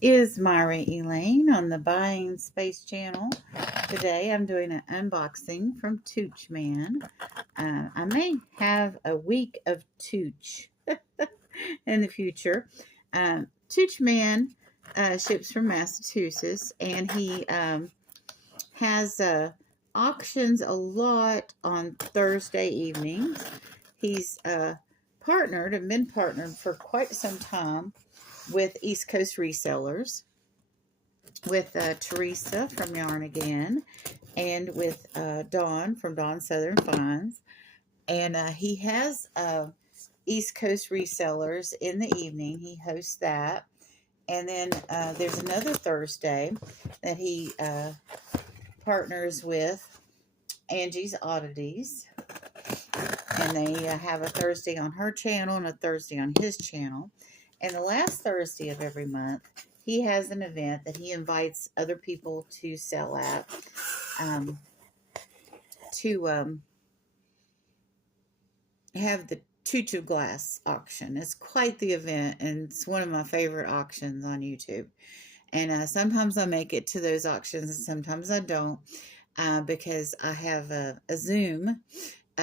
Is Myra Elaine on the Buying Space channel. Today I'm doing an unboxing from Toochman. I may have a week of Tooch in the future. Toochman ships from Massachusetts, and he has auctions a lot on Thursday evenings. He's partnered and been partnered for quite some time with East Coast resellers, with Teresa from Yarn Again, and with Dawn from Dawn Southern Finds. And he has East Coast resellers in the evening. He hosts that. And then there's another Thursday that he partners with Angie's Oddities. And they have a Thursday on her channel and a Thursday on his channel. And the last Thursday of every month, he has an event that he invites other people to sell at, to have the Tutu Glass auction. It's quite the event, and it's one of my favorite auctions on YouTube. And sometimes I make it to those auctions, and sometimes I don't, because I have a Zoom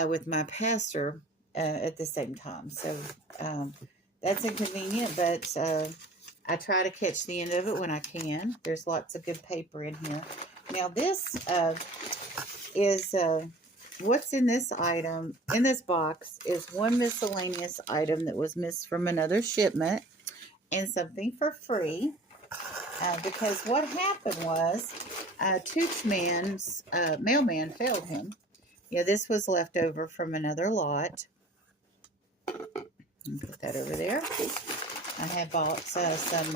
with my pastor at the same time. So that's inconvenient, but I try to catch the end of it when I can. There's lots of good paper in here. Now this is what's in this item. In this box is one miscellaneous item that was missed from another shipment, and something for free. Because what happened was Toochman's mailman failed him. Yeah, this was left over from another lot. Put that over there. I had bought some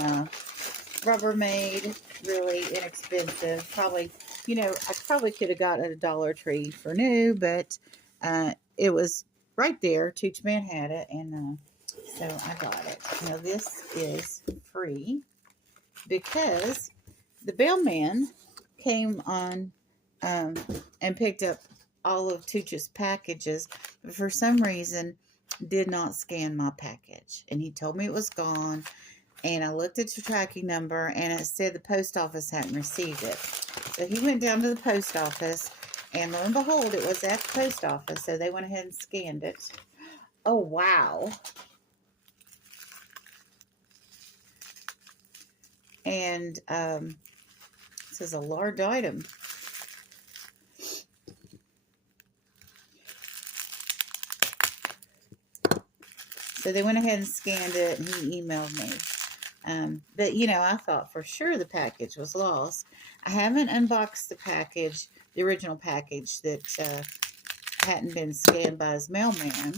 Rubbermaid, really inexpensive. Probably, I probably could have got at a Dollar Tree for new, but it was right there. Toochman had it, and so I got it. Now this is free because the mailman came on and picked up all of Tooch's packages, but for some reason did not scan my package, and he told me it was gone. And I looked at the tracking number, and it said the post office hadn't received it. So he went down to the post office, and lo and behold, it was at the post office. So they went ahead and scanned it. Oh, wow. And this is a large item. So they went ahead and scanned it, and he emailed me. But, I thought for sure the package was lost. I haven't unboxed the package, the original package that hadn't been scanned by his mailman.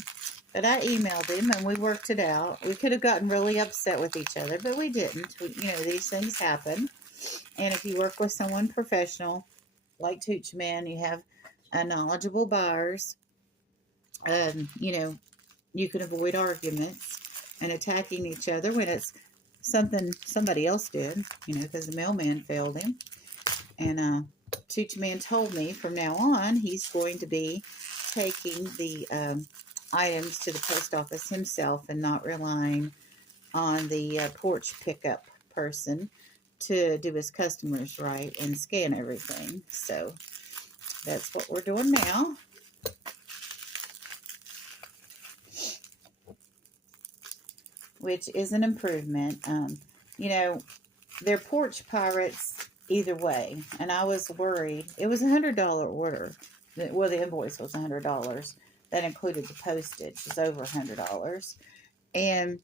But I emailed him, and we worked it out. We could have gotten really upset with each other, but we didn't. These things happen. And if you work with someone professional, like Toochman, you have knowledgeable buyers, you can avoid arguments and attacking each other when it's something somebody else did, because the mailman failed him. And Toochman told me from now on he's going to be taking the items to the post office himself and not relying on the porch pickup person to do his customers right and scan everything. So that's what we're doing now. Which is an improvement. They're porch pirates either way, and I was worried. It was $100 order. Well, the invoice was $100. That included the postage. It was over $100, and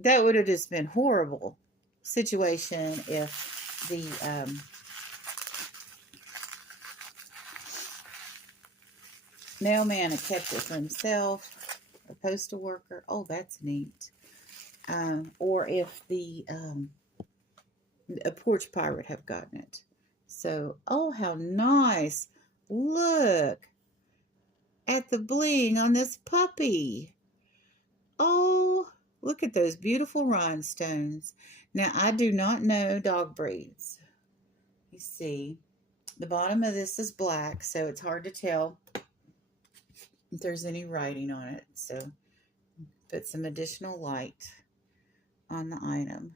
that would have just been horrible situation if the mailman had kept it for himself. The postal worker. Oh, that's neat. Or if a porch pirate have gotten it. So, oh, how nice. Look at the bling on this puppy. Oh, look at those beautiful rhinestones. Now, I do not know dog breeds. You see, the bottom of this is black, so it's hard to tell if there's any writing on it. So, put some additional light on the item.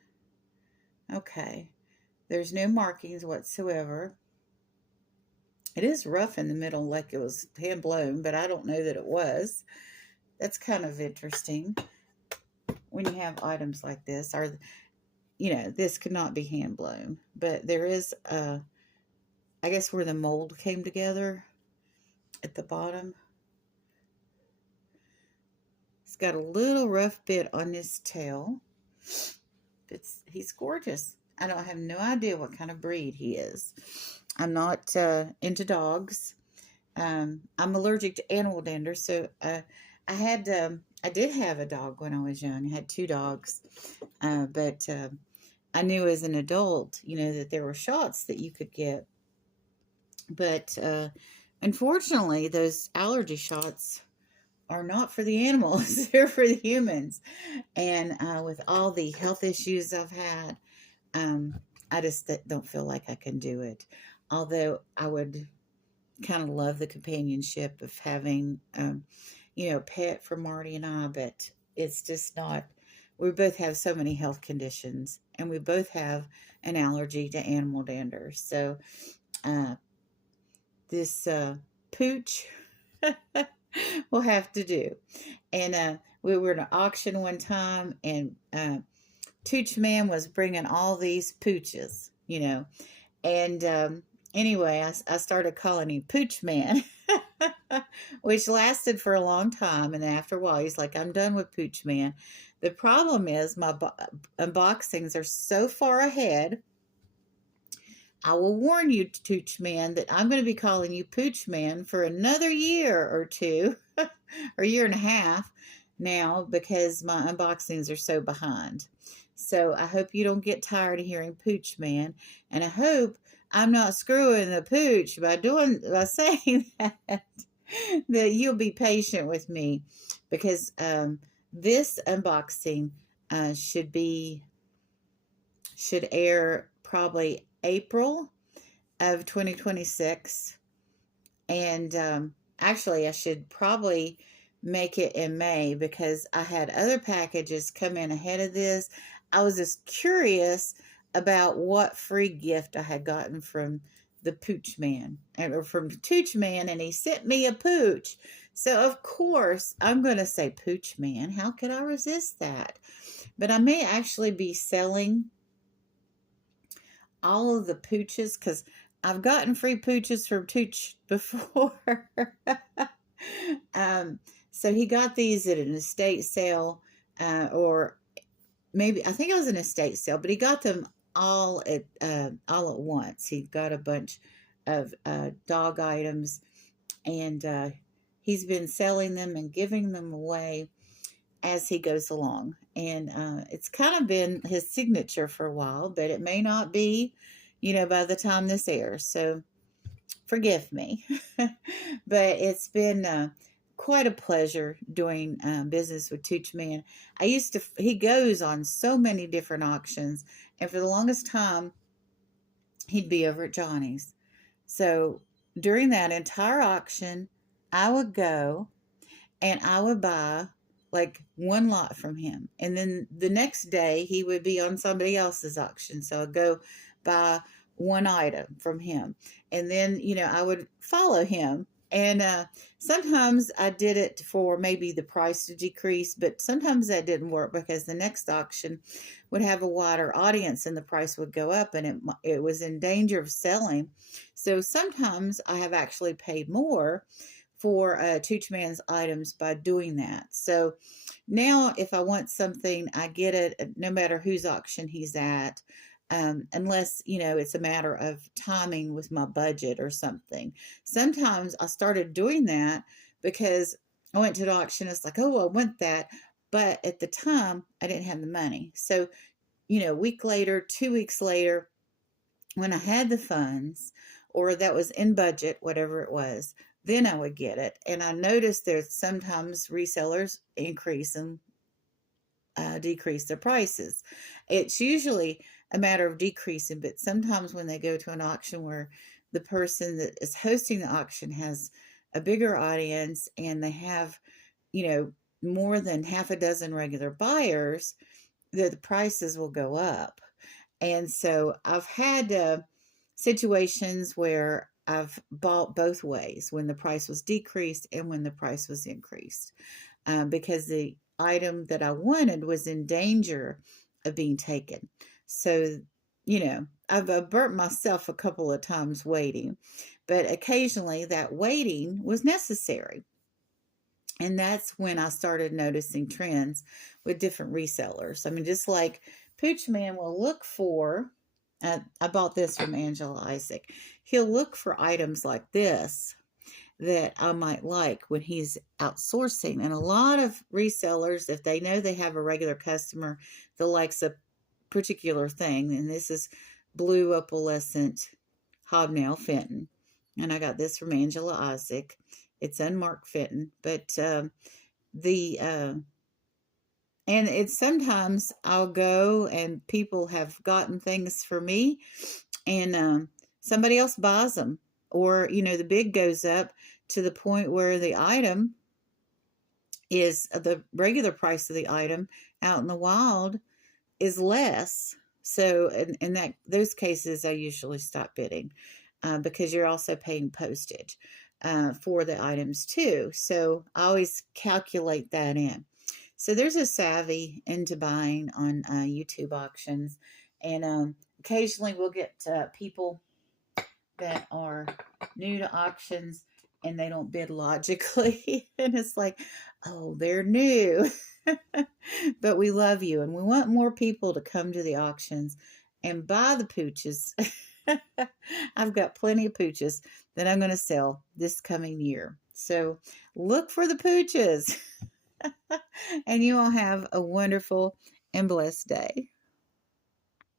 Okay. There's no markings whatsoever. It is rough in the middle like it was hand blown, but I don't know that it was. That's kind of interesting when you have items like this. Or, this could not be hand blown, but there is, I guess, where the mold came together at the bottom. It's got a little rough bit on his tail. He's gorgeous. I don't have no idea what kind of breed he is. I'm not into dogs. I'm allergic to animal dander, so I did have a dog when I was young. I had two dogs, but I knew as an adult, that there were shots that you could get, but unfortunately, those allergy shots are not for the animals; they're for the humans. And with all the health issues I've had, I just don't feel like I can do it. Although I would kind of love the companionship of having, a pet for Marty and I, but it's just not. We both have so many health conditions, and we both have an allergy to animal dander. So, uh, this Pooch will have to do. And we were at an auction one time, and Toochman was bringing all these Pooches, and anyway, I started calling him Poochman, which lasted for a long time. And after a while, he's like, I'm done with Poochman. The problem is my unboxings are so far ahead. I will warn you, Toochman, that I'm going to be calling you Poochman for another year or two, or year and a half now, because my unboxings are so behind. So I hope you don't get tired of hearing Poochman, and I hope I'm not screwing the pooch by saying that you'll be patient with me, because this unboxing should air probably April of 2026. And actually, I should probably make it in May, because I had other packages come in ahead of this. I was just curious about what free gift I had gotten from the Pooch Man, or from Tooch Man, and he sent me a pooch. So of course I'm going to say Pooch Man. How could I resist that? But I may actually be selling all of the pooches, because I've gotten free pooches from Tooch before. So he got these at an estate sale, or maybe, I think it was an estate sale, but he got them all at once. He got a bunch of dog items, and he's been selling them and giving them away as he goes along. And it's kind of been his signature for a while, but it may not be, by the time this airs. So forgive me. But it's been quite a pleasure doing business with Toochman. He goes on so many different auctions, and for the longest time, he'd be over at Johnny's. So during that entire auction, I would go and I would buy like one lot from him. And then the next day he would be on somebody else's auction. So I'd go buy one item from him. And then, I would follow him. And sometimes I did it for maybe the price to decrease, but sometimes that didn't work, because the next auction would have a wider audience and the price would go up, and it was in danger of selling. So sometimes I have actually paid more for Toochman's items by doing that. So now if I want something, I get it no matter whose auction he's at. Unless, it's a matter of timing with my budget or something. Sometimes I started doing that because I went to the auction. It's like, oh, I want that. But at the time, I didn't have the money. So, a week later, 2 weeks later, when I had the funds, or that was in budget, whatever it was, then I would get it. And I noticed there's sometimes resellers increase and decrease their prices. It's usually a matter of decreasing, but sometimes when they go to an auction where the person that is hosting the auction has a bigger audience, and they have, more than half a dozen regular buyers, the prices will go up. And so I've had situations where I've bought both ways, when the price was decreased and when the price was increased, because the item that I wanted was in danger of being taken. So, I've burnt myself a couple of times waiting, but occasionally that waiting was necessary. And that's when I started noticing trends with different resellers. I mean, just like Poochman will look for, I bought this from Angela Isaac. He'll look for items like this that I might like when he's outsourcing. And a lot of resellers, if they know they have a regular customer that likes a particular thing, and this is blue opalescent hobnail Fenton. And I got this from Angela Isaac. It's unmarked Fenton, but the and it's sometimes I'll go and people have gotten things for me, and somebody else buys them, or the bid goes up to the point where the item is the regular price of the item out in the wild is less. So in those cases, I usually stop bidding, because you're also paying postage for the items too. So I always calculate that in. So there's a savvy into buying on YouTube auctions, and occasionally we'll get people that are new to auctions and they don't bid logically, and it's like, oh, they're new. But we love you, and we want more people to come to the auctions and buy the pooches. I've got plenty of pooches that I'm going to sell this coming year. So look for the pooches. And you all have a wonderful and blessed day.